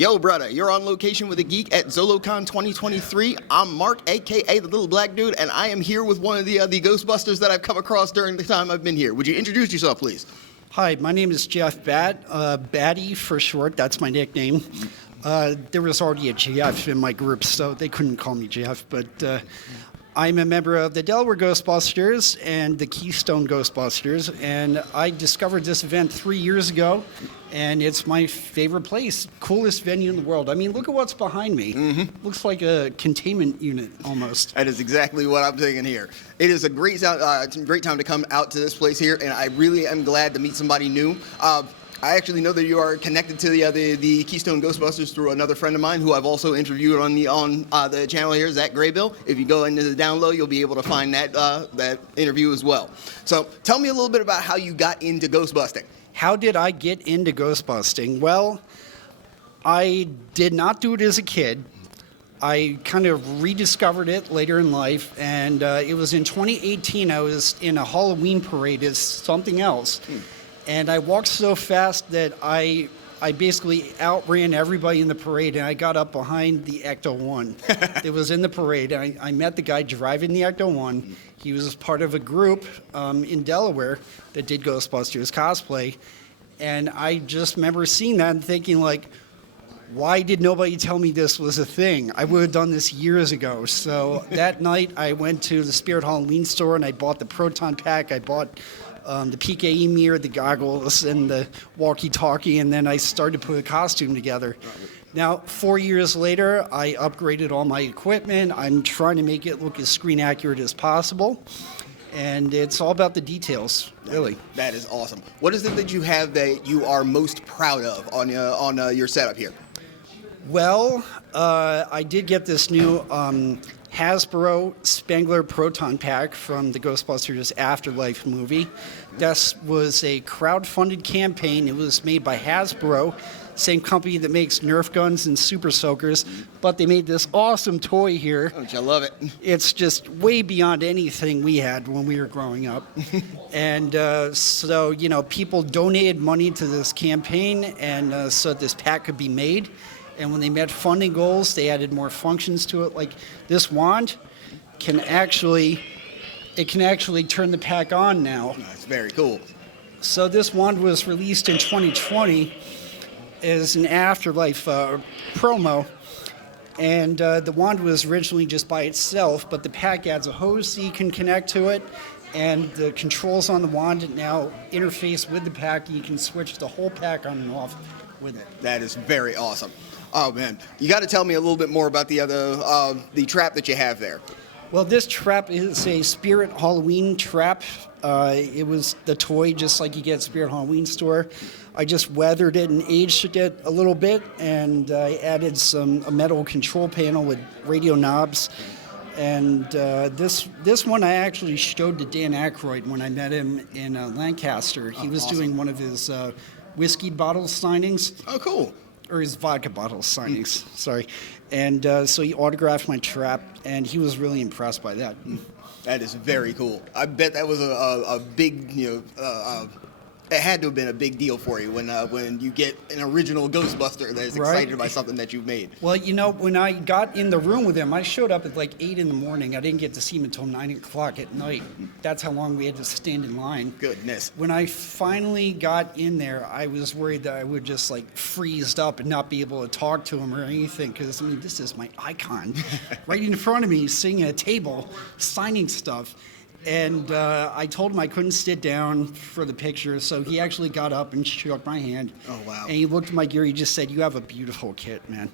Yo, brother, you're on location with a Geek at Zolocon 2023. I'm Mark, a.k.a. the little black dude, and I am here with one of the Ghostbusters that I've come across during the time I've been here. Would you introduce yourself, please? Hi, my name is Jeff Batt, Batty for short, that's my nickname. There was already a Jeff in my group, so they couldn't call me Jeff, but I'm a member of the Delaware Ghostbusters and the Keystone Ghostbusters, and I discovered this event 3 years ago, and it's my favorite place, coolest venue in the world. I mean, look at what's behind me. Mm-hmm. Looks like a containment unit almost. That is exactly what I'm thinking here. It is a great time to come out to this place here, and I really am glad to meet somebody new. I actually know that you are connected to the Keystone Ghostbusters through another friend of mine who I've also interviewed on the channel here, Zach Graybill. If you go into the down low, you'll be able to find that interview as well. So tell me a little bit about how you got into ghostbusting. How did I get into ghostbusting? Well, I did not do it as a kid. I kind of rediscovered it later in life, and it was in 2018. I was in a Halloween parade as something else. And I walked so fast that I basically outran everybody in the parade, and I got up behind the Ecto-1 that was in the parade. I met the guy driving the Ecto-1. He was part of a group in Delaware that did Ghostbusters cosplay. And I just remember seeing that and thinking, like, why did nobody tell me this was a thing? I would have done this years ago. So that night, I went to the Spirit Halloween store, and I bought the Proton Pack. I bought the PKE mirror, the goggles, and the walkie-talkie, and then I started to put a costume together. Now, 4 years later, I upgraded all my equipment. I'm trying to make it look as screen accurate as possible, and it's all about the details, really. That is awesome. What is it that you have that you are most proud of on your setup here? Well, I did get this new Hasbro Spengler Proton Pack from the Ghostbusters Afterlife movie. This was a crowd-funded campaign. It was made by Hasbro, same company that makes Nerf guns and Super Soakers, but they made this awesome toy here. Don't you love it? It's just way beyond anything we had when we were growing up. And so, people donated money to this campaign, and so this pack could be made. And when they met funding goals, they added more functions to it. Like this wand can actually turn the pack on now. That's very cool. So this wand was released in 2020 as an Afterlife promo. And the wand was originally just by itself, but the pack adds a hose so you can connect to it. And the controls on the wand now interface with the pack. You can switch the whole pack on and off with it. That is very awesome. Oh man, you got to tell me a little bit more about the trap that you have there. Well, this trap is a Spirit Halloween trap. It was the toy just like you get at Spirit Halloween store. I just weathered it and aged it a little bit, and I added a metal control panel with radio knobs. And this one I actually showed to Dan Aykroyd when I met him in Lancaster. He was doing one of his whiskey bottle signings. Oh, cool. Or his vodka bottle signings, sorry. And so he autographed my trap, and he was really impressed by that. That is very cool. I bet that was a big, it had to have been a big deal for you when you get an original Ghostbuster that is excited by something that you've made. Well, when I got in the room with him, I showed up at like 8 in the morning. I didn't get to see him until 9 o'clock at night. That's how long we had to stand in line. Goodness. When I finally got in there, I was worried that I would just like freeze up and not be able to talk to him or anything, because this is my icon right in front of me, sitting at a table, signing stuff. And I told him I couldn't sit down for the picture, so he actually got up and shook my hand. Oh, wow. And he looked at my gear, he just said, "You have a beautiful kit, man."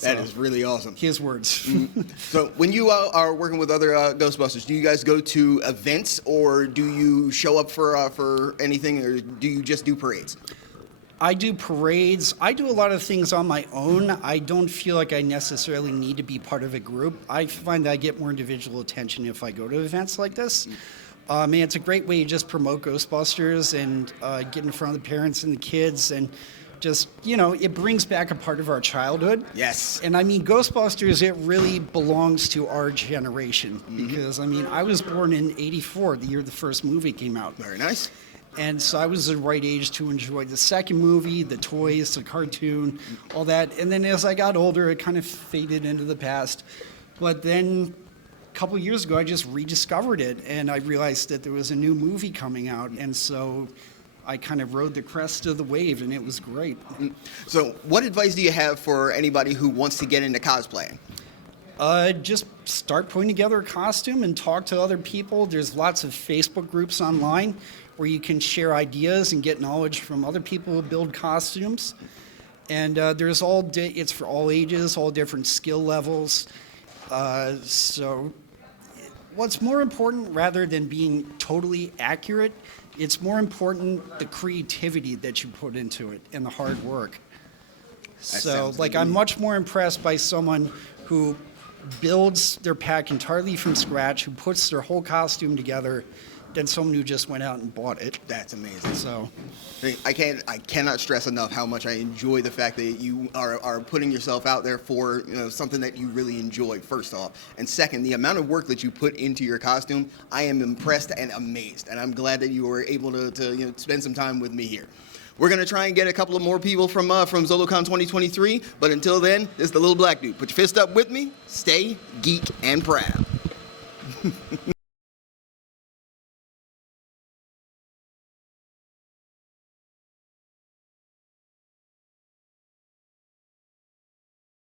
That is really awesome. His words. So when you are working with other Ghostbusters, do you guys go to events, or do you show up for anything, or do you just do parades? I do parades. I do a lot of things on my own. I don't feel like I necessarily need to be part of a group. I find that I get more individual attention if I go to events like this. It's a great way to just promote Ghostbusters and get in front of the parents and the kids, and just, it brings back a part of our childhood. Yes. And Ghostbusters, it really belongs to our generation, because I was born in '84, the year the first movie came out. Very nice. And so I was the right age to enjoy the second movie, the toys, the cartoon, all that. And then as I got older, it kind of faded into the past. But then a couple years ago, I just rediscovered it, and I realized that there was a new movie coming out. And so I kind of rode the crest of the wave, and it was great. So what advice do you have for anybody who wants to get into cosplaying? Just start putting together a costume and talk to other people. There's lots of Facebook groups online where you can share ideas and get knowledge from other people who build costumes. And it's for all ages, all different skill levels. So what's more important, rather than being totally accurate, it's more important the creativity that you put into it and the hard work. So, I'm much more impressed by someone who builds their pack entirely from scratch, who puts their whole costume together, than someone who just went out and bought it. That's amazing. So, I cannot stress enough how much I enjoy the fact that you are putting yourself out there for something that you really enjoy, first off. And second, the amount of work that you put into your costume, I am impressed and amazed. And I'm glad that you were able to spend some time with me here. We're going to try and get a couple of more people from Zolocon 2023. But until then, this is the little black dude. Put your fist up with me. Stay geek and proud.